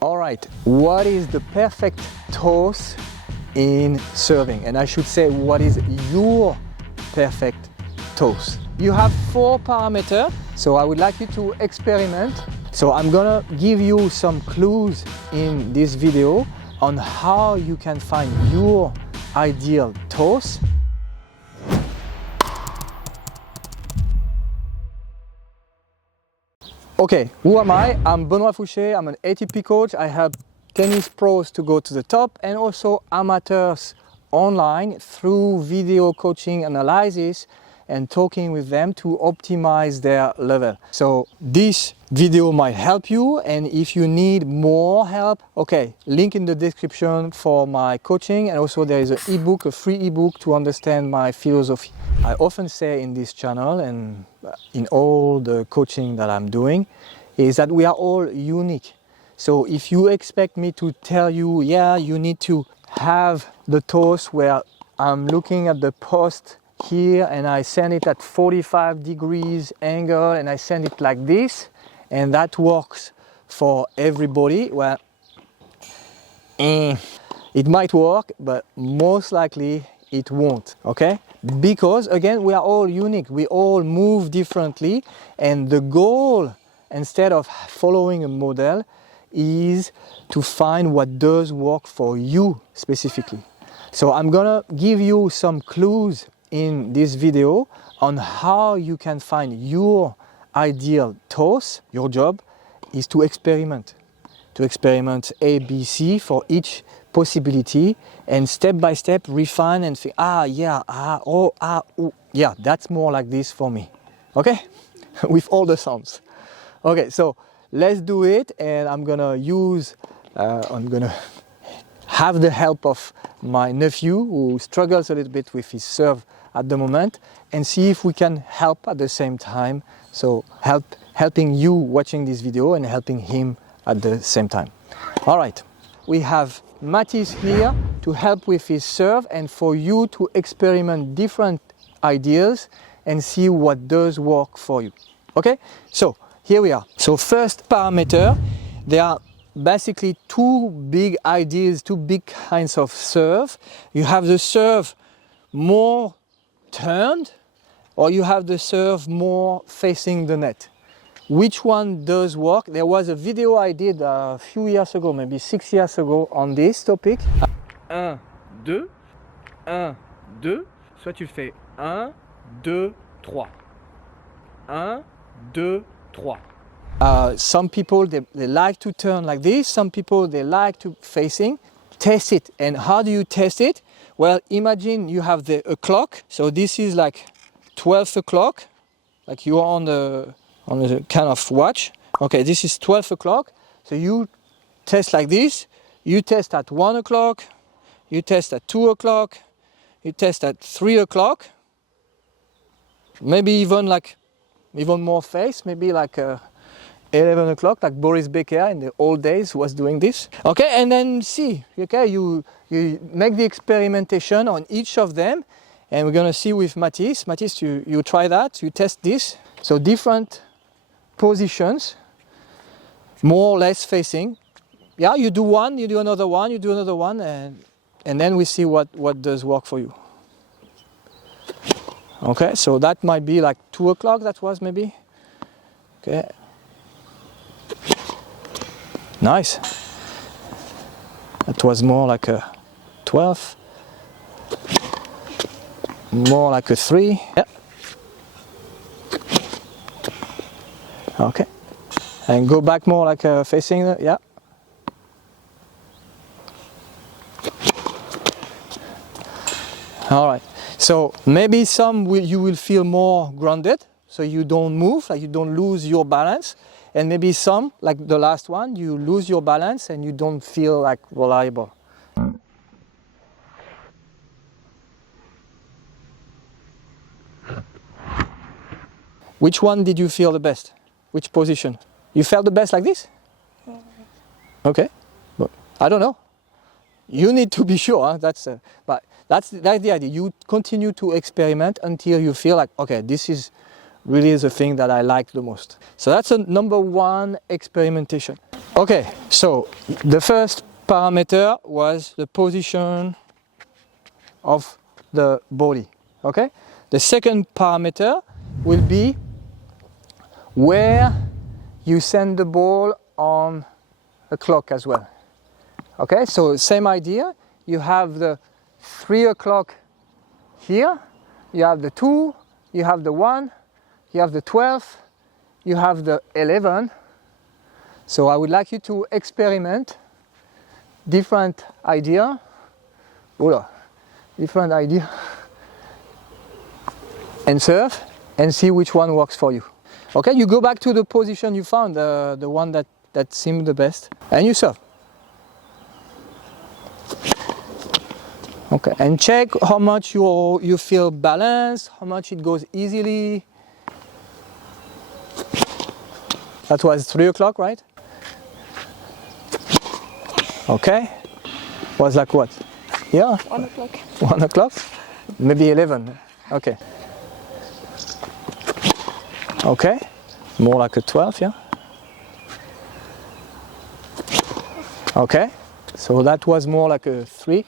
All right, what is the perfect toss in serving? And I should say, what is your perfect toss? You have 4 parameters, so I would like you to experiment. So I'm gonna give you some clues in this video on how you can find your ideal toss. Okay, who am I? I'm Benoit Foucher, I'm an ATP coach. I help tennis pros to go to the top and also amateurs online through video coaching analysis and talking with them to optimize their level. So this video might help you, and if you need more help, okay, link in the description for my coaching, and also there is an ebook, a free ebook to understand my philosophy. I often say in this channel and in all the coaching that I'm doing is that we are all unique. So if you expect me to tell you, yeah, you need to have the toss where I'm looking at the post here and I send it at 45 degrees angle and I send it like this, and that works for everybody, well, it might work, but most likely it won't, okay? Because again, we are all unique, we all move differently, and the goal, instead of following a model, is to find what does work for you specifically. So I'm gonna give you some clues in this video on how you can find your ideal toss. Your job is to experiment A, B, C for each possibility, and step by step refine and think, yeah, that's more like this for me, okay? With all the sounds. Okay, so let's do it, and I'm gonna have the help of my nephew who struggles a little bit with his serve at the moment, and see if we can help at the same time. So helping you watching this video and helping him at the same time. All right, we have Mathis here to help with his serve and for you to experiment different ideas and see what does work for you. Okay, so here we are. So first parameter, there are basically 2 big ideas, 2 big kinds of serve. You have the serve more turned, or you have the serve more facing the net. Which one does work? There was a video I did a few years ago, maybe 6 years ago, on this topic. 1, 2, 1, 2, soit tu fais 1, 2, 3. 1, 2, 3. Some people, they like to turn like this. Some people, they like to facing. Test it. And how do you test it? Well, imagine you have a clock. So this is like 12 o'clock, like you are on the kind of watch. Okay, this is 12 o'clock. So you test like this. You test at 1 o'clock. You test at 2 o'clock. You test at 3 o'clock. Maybe even more face, maybe like 11 o'clock, like Boris Becker in the old days was doing this. Okay, and then see, okay, you make the experimentation on each of them, and we're gonna see with Mathis. Mathis, you try that, you test this. So different positions, more or less facing. Yeah, you do one, you do another one, you do another one, and then we see what does work for you. Okay, so that might be like 2 o'clock, that was maybe. Okay. Nice. That was more like a 12. More like a 3. Yeah. Okay. And go back more like a facing, yeah. All right. So maybe you will feel more grounded, so you don't move, like you don't lose your balance. And maybe some, like the last one, you lose your balance and you don't feel like reliable. Which one did you feel the best? Which position? You felt the best like this? Okay, but I don't know. You need to be sure, huh? But that's the idea. You continue to experiment until you feel like, okay, this is really the thing that I like the most. So that's a number 1 experimentation. Okay, so the first parameter was the position of the body. Okay, the second parameter will be where you send the ball on a clock as well. Okay, so same idea. You have the 3 o'clock here, you have the 2, you have the 1, you have the 12, you have the 11. So I would like you to experiment different idea. Different idea. And serve and see which one works for you. Okay, you go back to the position you found, the one that seemed the best, and you serve. Okay, and check how much you feel balanced, how much it goes easily. That was 3 o'clock, right? Okay. Was like what? Yeah. 1 o'clock. 1 o'clock? Maybe 11. Okay. Okay. More like a 12, yeah? Okay. So that was more like a 3.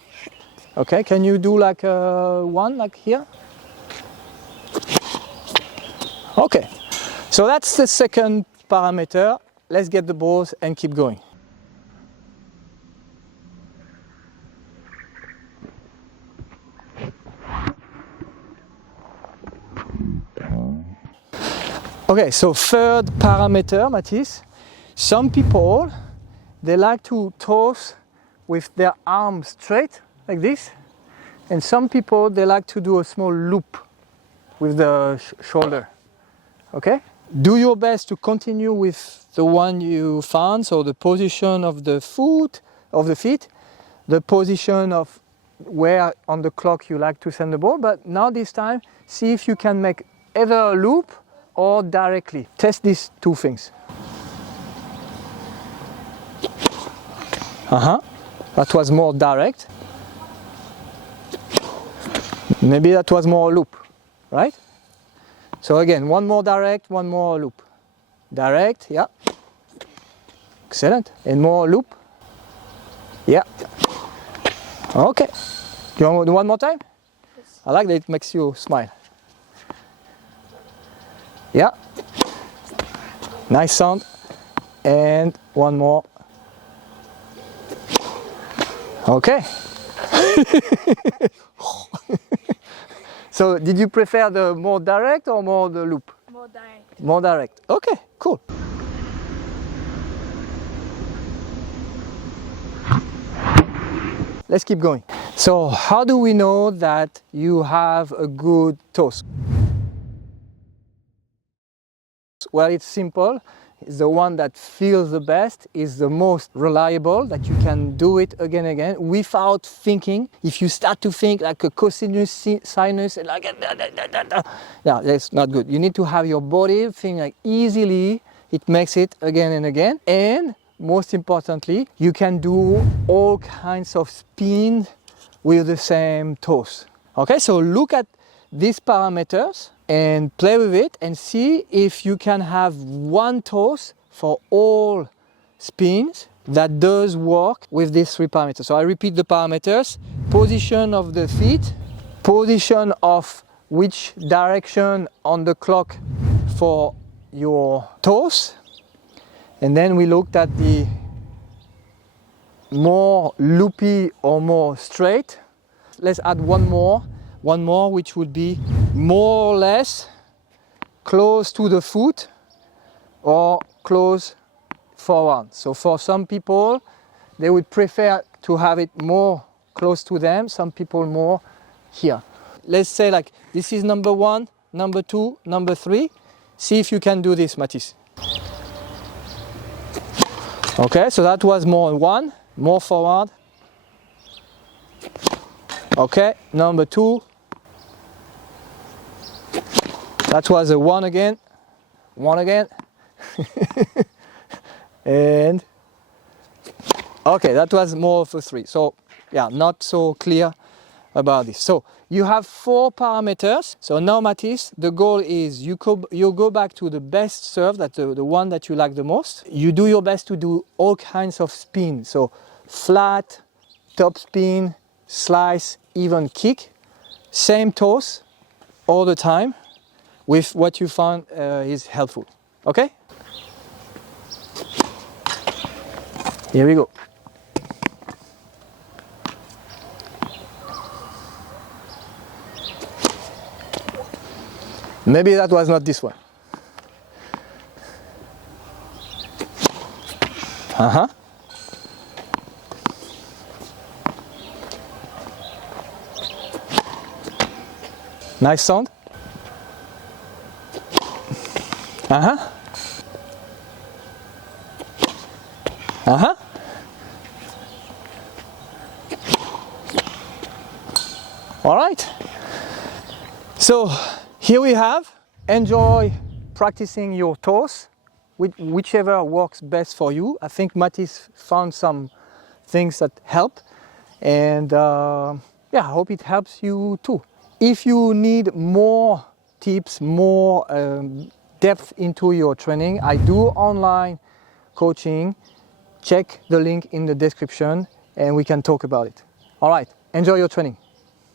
Okay, can you do like a 1, like here? Okay. So that's the second parameter. Let's get the balls and keep going. Okay, so third parameter, Mathis. Some people, they like to toss with their arms straight, like this. And some people, they like to do a small loop with the shoulder. Okay? Do your best to continue with the one you found, so the position of the foot, of the feet, the position of where on the clock you like to send the ball, but now this time, see if you can make either a loop or directly. Test these two things. That was more direct. Maybe that was more a loop, right? So again, one more direct, one more loop. Direct, yeah. Excellent. And more loop. Yeah. Okay. You want to do one more time? Yes. I like that it makes you smile. Yeah. Nice sound. And one more. Okay. So did you prefer the more direct or more the loop? More direct. More direct. Okay, cool. Let's keep going. So how do we know that you have a good toss? Well, it's simple. It's the one that feels the best, is the most reliable, that you can do it again and again without thinking. If you start to think like a cosinus, sinus, and like yeah, that's not good. You need to have your body think like easily. It makes it again and again. And most importantly, you can do all kinds of spin with the same toes. Okay, so look at these parameters and play with it and see if you can have one toss for all spins that does work with these 3 parameters. So I repeat the parameters: position of the feet, position of which direction on the clock for your toes, and then we looked at the more loopy or more straight. Let's add one more which would be more or less close to the foot or close forward. So for some people, they would prefer to have it more close to them, some people more here. Let's say like this is number 1, number 2, number 3. See if you can do this, Mathis. Okay, so that was more 1, more forward. Okay, number 2. That was a 1 again, 1 again. And okay, that was more of a 3. So yeah, not so clear about this. So You have 4 parameters. So now, Mathis, the goal is you go back to the best serve, the one that you like the most. You do your best to do all kinds of spin. So flat, top spin, slice, even kick. Same toss all the time with what you find is helpful. Okay? Here we go. Maybe that was not this one. Uh-huh. Nice sound. Uh-huh. Uh-huh. All right. So here we have. Enjoy practicing your toes, whichever works best for you. I think Mathis found some things that help, and yeah, I hope it helps you too. If you need more tips, more depth into your training, I do online coaching. Check the link in the description and we can talk about it. All right, enjoy your training.